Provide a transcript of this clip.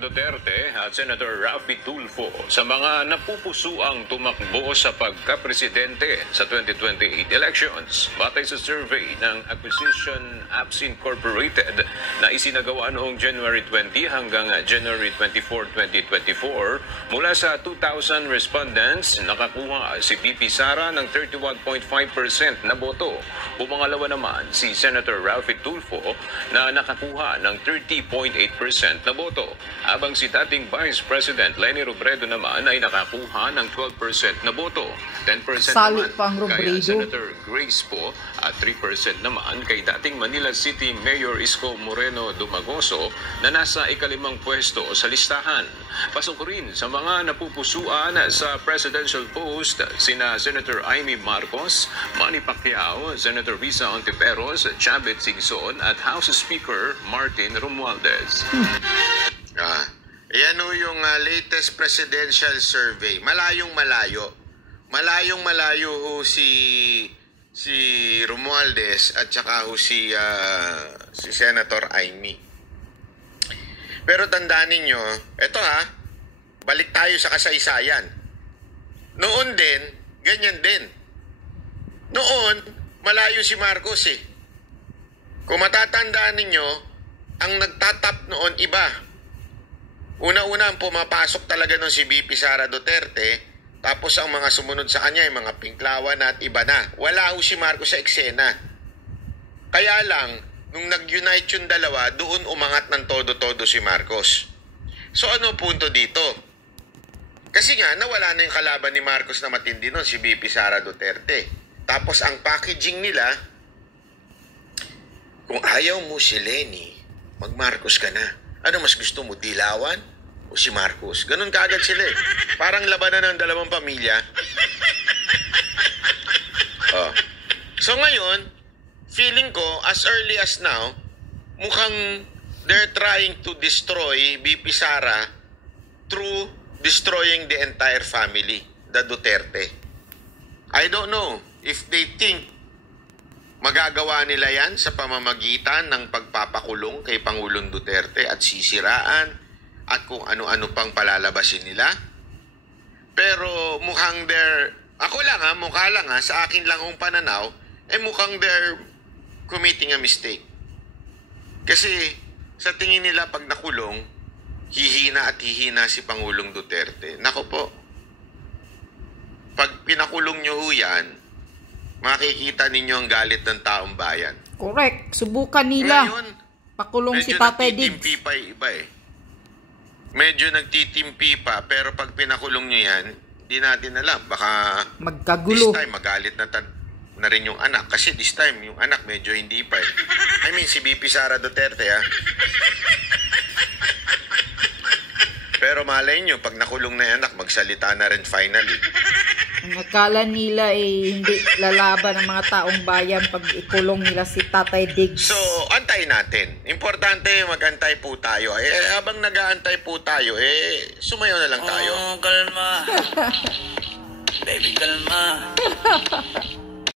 Duterte at Senator Raffy Tulfo sa mga napupusuang tumakbo sa pagkapresidente sa 2028 elections. Batay sa survey ng Acquisition Apps Incorporated na isinagawa noong January 20 hanggang January 24, 2024, mula sa 2,000 respondents, nakakuha si VP Sara ng 31.5% na boto. Pumangalawa naman si Senator Raffy Tulfo na nakakuha ng 30.8% na boto. Habang si dating Vice President Leni Robredo naman ay nakakuha ng 12% na boto. 10% Salit naman kay Senator Grace Poe at 3% naman kay dating Manila City Mayor Isko Moreno Dumagoso na nasa ikalimang pwesto sa listahan. Pasok rin sa mga napupusuan sa presidential post sina Senator Amy Marcos, Manny Pacquiao, Senator Risa Ontiveros, Chavit Singson at House Speaker Martin Romualdez. Yan o yung latest presidential survey. Malayong-malayo. Malayong-malayo ho si Romualdez at saka ho si Senator Amy. Pero tandaan ninyo, eto balik tayo sa kasaysayan. Noon din, ganyan din. Noon, malayo si Marcos eh. Kung matatandaan ninyo, ang nagtatap noon iba. Una-una ang pumapasok talaga nun si VP Sara Duterte, tapos ang mga sumunod sa kanya ay mga Pinklawan at iba na. Wala ho si Marcos sa eksena. Kaya lang, nung nag-unite yung dalawa, doon umangat ng todo-todo si Marcos. So ano punto dito? Kasi nga, nawala na yung kalaban ni Marcos na matindi nun, si VP Sara Duterte. Tapos ang packaging nila, kung ayaw mo si Leni, mag-Marcos ka na. Ano mas gusto mo, Dilawan o si Marcos? Ganun kaagad sila eh. Parang labanan ng dalawang pamilya. So ngayon, feeling ko, as early as now, mukhang they're trying to destroy VP Sara through destroying the entire family, the Duterte. I don't know if they think magagawa nila yan sa pamamagitan ng pagpapakulong kay Pangulong Duterte at sisiraan at kung ano-ano pang palalabasin nila. Pero mukhang mukha lang sa akin lang ang pananaw, mukhang they're committing a mistake. Kasi sa tingin nila pag nakulong, hihina at hihina si Pangulong Duterte. Nako po, pag pinakulong nyo ho yan, makikita ninyo ang galit ng taong bayan. Correct. Subukan nila. Ngayon, pakulong si Tatay Diggs. Medyo nagtitimpi pa iba eh. Medyo nagtitimpi pa, pero pag pinakulong nyo yan, di natin alam. Baka magkagulo. This time magalit na rin yung anak. Kasi this time, yung anak medyo hindi pa eh. I mean, si VP Sara Duterte Pero malay nyo, pag nakulong na yung anak, magsalita na rin finally. Ang akala nila hindi lalaban ng mga taong bayan pag ikulong nila si Tatay Diggs. So, antay natin. Importante mag-antay po tayo. Habang nag-aantay po tayo, sumayaw na lang tayo. Oh, kalma. Baby, kalma.